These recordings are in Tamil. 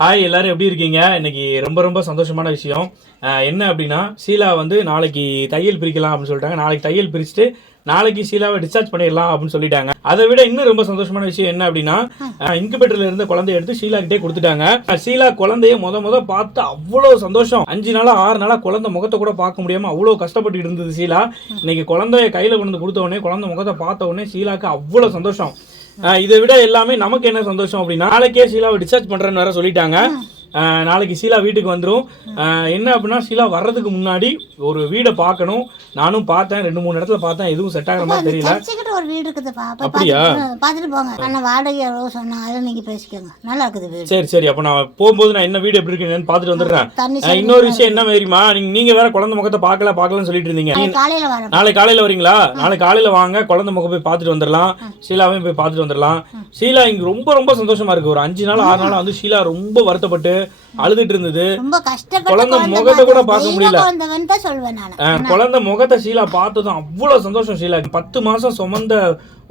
ஹாய் எல்லாரும் எப்படி இருக்கீங்க? இன்னைக்கு ரொம்ப ரொம்ப சந்தோஷமான விஷயம். என்ன அப்படின்னா ஷீலா வந்து நாளைக்கு தையல் பிரிக்கலாம் அப்படின்னு சொல்லிட்டாங்க. நாளைக்கு தையல் பிரிச்சுட்டு நாளைக்கு சீலாவை டிஸ்சார்ஜ் பண்ணிடலாம் அப்படின்னு சொல்லிட்டாங்க. அதை விட இன்னும் ரொம்ப சந்தோஷமான விஷயம் என்ன அப்படின்னா இன்குபேட்டர்ல இருந்த குழந்தைய எடுத்து ஷீலா கிட்டே கொடுத்துட்டாங்க. சீலா ஷீலா குழந்தைய முத முத பார்த்து அவ்வளோ சந்தோஷம். அஞ்சு நாளா ஆறு நாளா குழந்தை முகத்தை கூட பார்க்க முடியாம அவ்வளோ கஷ்டப்பட்டு இருந்தது ஷீலா இன்னைக்கு குழந்தைய கையில கொண்டு வந்து கொடுத்த உடனே குழந்தை முகத்தை பார்த்த உடனே ஷீலாக்கு அவ்வளோ சந்தோஷம். இதை விட எல்லாமே நமக்கு என்ன சந்தோஷம் அப்படின்னா நாளைக்கே ஷீலாவை டிஸ்சார்ஜ் பண்றேன்னு வேற சொல்லிட்டாங்க. நாளைக்கு ஷீலா வீட்டுக்கு வந்துரும். ஆஹ் என்ன அப்படின்னா ஷீலா வர்றதுக்கு முன்னாடி ஒரு வீடை பார்க்கணும். நானும் பார்த்தேன் ரெண்டு மூணு இடத்துல பார்த்தேன் எதுவும் செட் ஆகிற மாதிரி தெரியல. ஒரு வீடு இருக்குதுப்பா. அப்படியா? பார்த்துட்டு- போங்க. ஆனால் வாடகை எவ்வளோ சொன்னாங்க அதை நீங்கள் பேசிக்கோங்க. நல்லா இருக்குது வீடு. சரி சரி. அப்போ நான் போகும்போது நான் என்ன வீடு எப்படி இருக்குன்னு பார்த்துட்டு வந்துடுறேன். இன்னொரு விஷயம் என்ன தெரியுமா? நீங்க நீங்க வேற குழந்தை முகத்தை பார்க்கல பார்க்கலன்னு சொல்லிட்டு இருந்தீங்க. நாளை காலையில வரீங்களா? நாளை காலையில வாங்க குழந்தை முகம் போய் பார்த்துட்டு வந்துடலாம். ஷீலாவையும் போய் பார்த்துட்டு வந்துடலாம். ஷீலா இங்க ரொம்ப ரொம்ப சந்தோஷமா இருக்கு. ஒரு அஞ்சு நாள் ஆறு நாள் வந்து ஷீலா ரொம்ப வருத்தப்பட்டு அழுதுட்டு இருந்தது. ரொம்ப கஷ்டப்பட்டு குழந்தை முகத்தை கூட பார்க்க முடியல. குழந்தை முகத்தை ஷீலா பார்த்ததும் அவ்வளவு சந்தோஷம் ஷீலா. பத்து மாசம் சுமந்த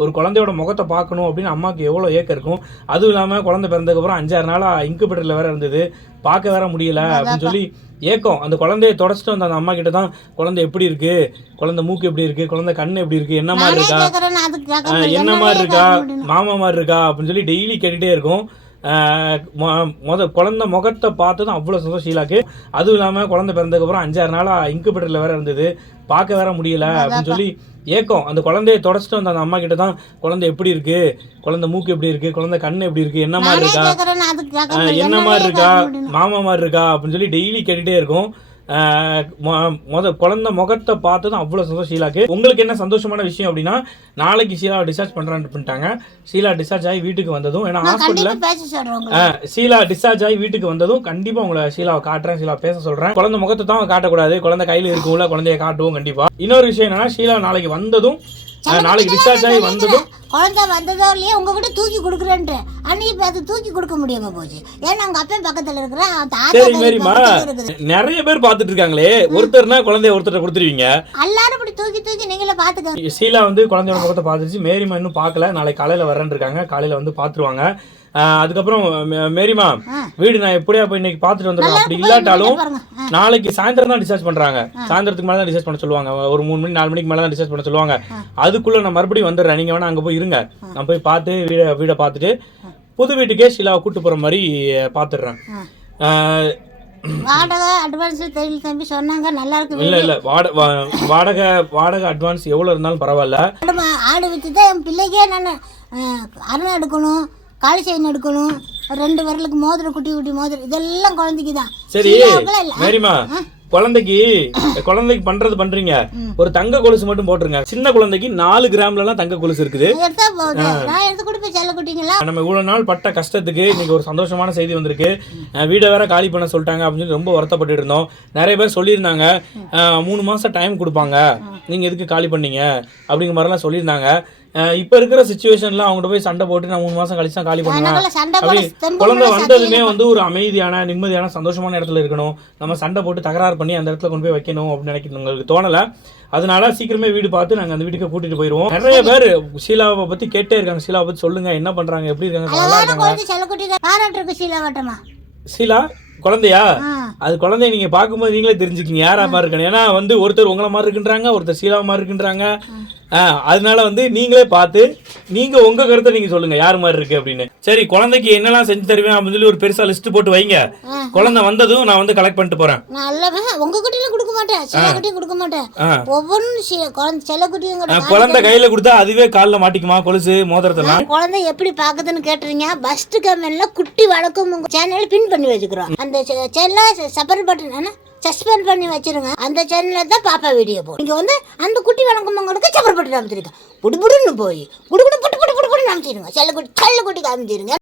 ஒரு குழந்தையோட முகத்தை பார்க்கணும் அப்படின்னு அம்மாக்கு எவ்வளவு ஏக்கம் இருக்கும். அதுவும் இல்லாம குழந்தை பிறந்ததுக்கு அப்புறம் அஞ்சாறு நாளா இன்குபேட்டர்ல வேற இருந்தது. பார்க்க வேற முடியல அப்படின்னு சொல்லி ஏக்கம். அந்த குழந்தைய தொடச்சிட்டு வந்த அந்த அம்மா கிட்ட தான் குழந்தை எப்படி இருக்கு? குழந்தை மூக்கு எப்படி இருக்கு? குழந்தை கண்ணு எப்படி இருக்கு? என்ன மாதிரி இருக்கா. என்ன மாதிரி இருக்கா. மாமா மாதிரி இருக்கா? அப்படின்னு சொல்லி டெய்லி கேட்டுட்டே இருக்கும். முத குழந்தை முகத்தை பார்த்ததும் அவ்வளோ சந்தோஷம் ஷீலாக்கு அதுவும் இல்லாமல் குழந்தை பிறந்ததுக்கு அப்புறம் அஞ்சாறு நாளா இன்குபேட்டரில் வேற இருந்தது. பார்க்க வேற முடியல அப்படின்னு சொல்லி ஏக்கம். அந்த குழந்தைய தொடச்சிட்டு வந்த அந்த அம்மா கிட்ட தான் குழந்தை எப்படி இருக்கு? குழந்தை மூக்கு எப்படி இருக்கு? குழந்தை கண்ணு எப்படி இருக்கு? என்ன மாதிரி இருக்கா. என்ன மாதிரி இருக்கா. மாமா மாதிரி இருக்கா? அப்படின்னு சொல்லி டெய்லி கேட்டுட்டே இருக்கும். முத குழந்தை முகத்தை பார்த்ததும் அவ்வளோ சந்தோஷம் ஷீலாக்கு உங்களுக்கு என்ன சந்தோஷமான விஷயம் அப்படின்னா நாளைக்கு ஷீலாவை டிஸ்சார்ஜ் பண்ணுறான்னு பண்ணிட்டாங்க. ஷீலா டிஸ்சார்ஜ் ஆகி வீட்டுக்கு வந்ததும் ஏன்னா ஹாஸ்பிட்டலில் ஷீலா டிஸ்சார்ஜ் ஆகி வீட்டுக்கு வந்ததும் கண்டிப்பாக உங்களை ஷீலாவை காட்டுறேன் ஷீலா பேச சொல்கிறேன் குழந்தை முகத்தை தான் காட்டக்கூடாது. குழந்தை கையில் இருக்கும்ல குழந்தைய காட்டுவோம் கண்டிப்பாா. இன்னொரு விஷயம் என்னன்னா ஷீலா நாளைக்கு வந்ததும் நாளைக்கு டிஸ்சார்ஜ் ஆகி வந்ததும் குழந்தை வந்ததோ இல்லையா உங்ககிட்ட தூக்கி கொடுக்குறேன்ட்டு அன்னைக்கு இப்ப அது தூக்கி கொடுக்க முடியாம போச்சு. ஏன்னா அவங்க அப்பா பக்கத்துல இருக்கிற சரி மேரிமா நிறைய பேர் பார்த்துட்டு இருக்காங்களே. ஒருத்தர்னா குழந்தைய ஒருத்தர் கொடுத்துருவீங்க. எல்லாரும் இப்படி தூக்கி தூக்கி நீங்களே பாத்துக்கோங்க ஷீலா வந்து குழந்தையோட முகத்தை பார்த்துச்சு மேரிமா இன்னும் பார்க்கல. நாளைக்கு காலையில் வரேன்னு இருக்காங்க. காலையில் வந்து பார்த்துருவாங்க. ஆஹ் அதுக்கப்புறம் மேரிமா. வீடு நான் எப்படியா போய் இன்னைக்கு பார்த்துட்டு வந்துடுறேன் அப்படி இல்லாட்டாலும். நாளைக்கு சாயந்தரம் தான் டிஸ்சார்ஜ் பண்றாங்க. சாயந்தரத்துக்கு மேலே தான் டிஸ்சார்ஜ் பண்ண சொல்லுவாங்க. ஒரு மூணு மணி நாலு மணிக்கு மேலே தான் டிஸ்சார்ஜ் பண்ண சொல்லுவாங்க. அதுக்குள்ள நான் மறுபடியும் வந்துடுறேன். நீங்க வேணா அங்க போய் இருங்க. நான் போய் பார்த்து வீட வீடை பார்த்துட்டு புது வீட்டுக்கே ஷீலாவை கூட்டு போற மாதிரி. ஆஹ் வாடகை அட்வான்ஸ் தெரியல தம்பி சொன்னாங்க. நல்லா இருக்கு இல்ல இல்ல. வாடகை வாடகை அட்வான்ஸ் எவ்வளவு இருந்தாலும் பரவாயில்ல. ஆடு விற்று தான் என் பிள்ளைக்கே நான் அரணை எடுக்கணும் காலி செயின் எடுக்கணும். ரெண்டு விரலுக்கு மோதிரம் குட்டி குட்டி மோதிரம். இதெல்லாம் குழந்தைக்கு தான் சரி. மேரிமா குழந்தைக்கு குழந்தைக்கு பண்றது பண்றீங்க. ஒரு தங்க கொலுசு மட்டும் போட்டுருங்க. சின்ன குழந்தைக்கு நாலு கிராம்ல எல்லாம் தங்க கொலுசு இருக்குது. நம்ம இவ்வளவு நாள் பட்ட கஷ்டத்துக்கு இன்னைக்கு ஒரு சந்தோஷமான செய்தி வந்திருக்கு. வீடை வேற காலி பண்ண சொல்லிட்டாங்க அப்படின்னு சொல்லி ரொம்ப வருத்தப்பட்டு இருந்தோம். நிறைய பேர் சொல்லியிருந்தாங்க. மூணு மாசம் டைம் கொடுப்பாங்க. நீங்க எதுக்கு காலி பண்ணீங்க? அப்படிங்கிற மாதிரிலாம் சொல்லியிருந்தாங்க. இப்ப இருக்கிற சுச்சுவேஷன்ல அவங்ககிட்ட போய் சண்டை போட்டு நான் மூணு மாசம் கழிச்சு தான் காலி தெம்பு குழந்தை வந்ததுமே வந்து ஒரு அமைதியான நிம்மதியான சந்தோஷமான இடத்துல இருக்கணும். நம்ம சண்டை போட்டு தகராறு பண்ணி அந்த இடத்துல கொண்டு போய் வைக்கணும் அப்படின்னு நினைக்கணும். உங்களுக்கு தோணல? அதனால சீக்கிரமே வீடு பார்த்து நாங்க அந்த வீட்டுக்கு கூட்டிட்டு போயிருவோம். நிறைய பேர் ஷீலாவை பத்தி கேட்டே இருக்காங்க. ஷீலாவை பத்தி சொல்லுங்க. என்ன பண்றாங்க? எப்படி இருக்காங்க? நல்லா இருக்காங்க சீலா ஷீலா குழந்தையா. அது குழந்தைய நீங்க பார்க்கும்போது நீங்களே தெரிஞ்சுக்கிங்க. யாரா மாதிரி இருக்கணும்? ஏன்னா வந்து ஒருத்தர் உங்களை மாதிரி இருக்குன்றாங்க ஒருத்தர் ஷீலா மாதிரி இருக்குன்றாங்க. அதனால வந்து நீங்களே பார்த்து நீங்க உங்க கருத்தை நீங்க சொல்லுங்க யார் மாதிரி இருக்கு அப்படின்னு. சரி குழந்தைக்கு என்னெல்லாம் செஞ்சு தருவேன் அப்படின்னு சொல்லி ஒரு பெருசா லிஸ்ட் போட்டு வைங்க. குழந்தை வந்ததும் நான் வந்து கலெக்ட் பண்ணிட்டு போறேன். நல்ல உங்க குட்டியில கொடுக்க மாட்டேன் செல்ல குட்டியும் கொடுக்க மாட்டேன். ஒவ்வொன்றும் குழந்தை செல்ல குட்டியும் குழந்தை கையில கொடுத்தா அதுவே கால்ல மாட்டிக்குமா கொலுசு மோதிரத்தெல்லாம்? குழந்தை எப்படி பாக்குதுன்னு கேட்டுறீங்க? பஸ்ட் கமெண்ட்ல குட்டி வழக்கம் உங்க சேனல் பின் பண்ணி வச்சுக்கிறோம். அந்த சேனல செப்பரேட் பட்டன் சஸ்பெண்ட் பண்ணி வச்சிருங்க. அந்த சேனல்ல தான் பாப்பா வீடியோ போ நீங்க வந்து அந்த குட்டி வழக்கம் உங்களுக்கு செப்பரேட் புடுபுடுன்னு போய். புடுபுடு புட்டு புட்டு புடு புடுன்னு அமைச்சிருங்க செல்ல குட்டி செல்ல குட்டி காமிச்சிருங்க.